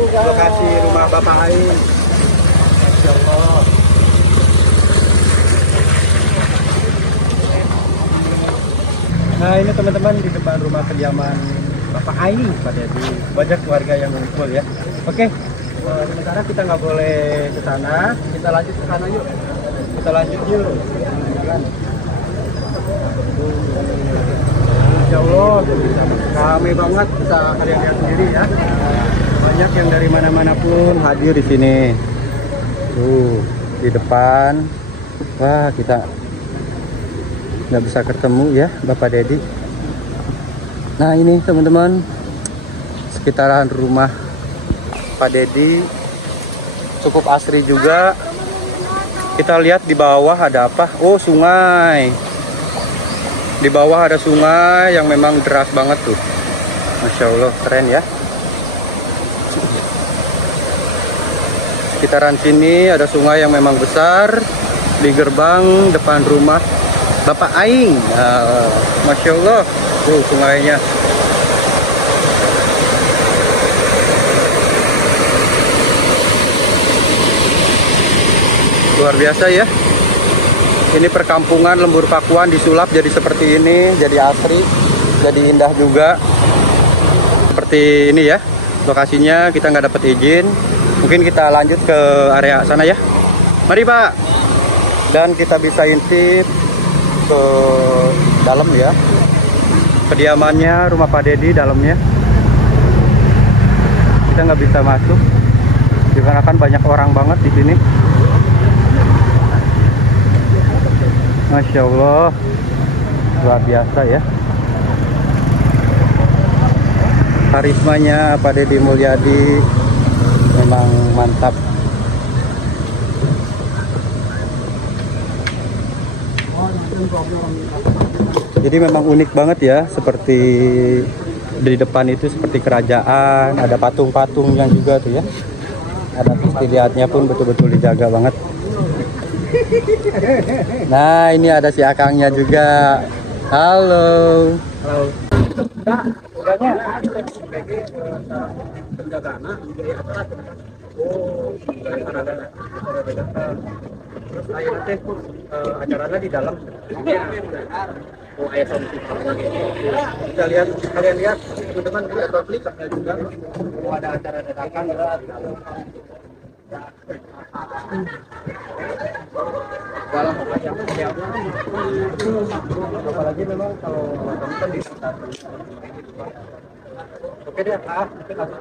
lokasi rumah Bapak Aing. Masya Allah. Nah ini teman-teman di depan rumah kediaman Bapak Aing Pak Dedi. Banyak keluarga yang ngumpul ya. Oke, sementara kita nggak boleh ke sana. Kita lanjut ke sana yuk. Kita lanjut yuk. Insya Allah ramai banget, bisa kalian lihat sendiri ya. Banyak yang dari mana-mana pun hadir di sini. Tuh di depan. Wah kita nggak bisa ketemu ya Bapak Dedi. Nah ini teman-teman sekitaran rumah Pak Dedi cukup asri juga. Kita lihat di bawah ada apa? Oh sungai. Di bawah ada sungai yang memang deras banget tuh. Masya Allah keren ya. Sekitaran sini ada sungai yang memang besar. Di gerbang depan rumah Bapak Aing. Masya Allah tuh sungainya. Luar biasa ya. Ini perkampungan Lembur Pakuan disulap jadi seperti ini, jadi asri, jadi indah juga. Seperti ini ya lokasinya, kita nggak dapat izin. Mungkin kita lanjut ke area sana ya. Mari Pak. Dan kita bisa intip ke dalam ya. Kediamannya rumah Pak Dedi dalamnya. Kita nggak bisa masuk dikarenakan banyak orang banget di sini. Masya Allah, luar biasa ya. Karismanya Pak Dedi Mulyadi memang mantap. Jadi memang unik banget ya, seperti di depan itu seperti kerajaan, ada patung-patungnya juga tuh ya. Ada istilihatnya pun betul-betul dijaga banget. Nah ini ada si akangnya juga. Halo. Halo. Terus akhirnya acaranya di dalam. Oh ayah sound system. Kita lihat, kalian lihat teman-teman juga. Oh ada acara dadakan di dalam. Dalam apalagi memang kalau nonton di oke deh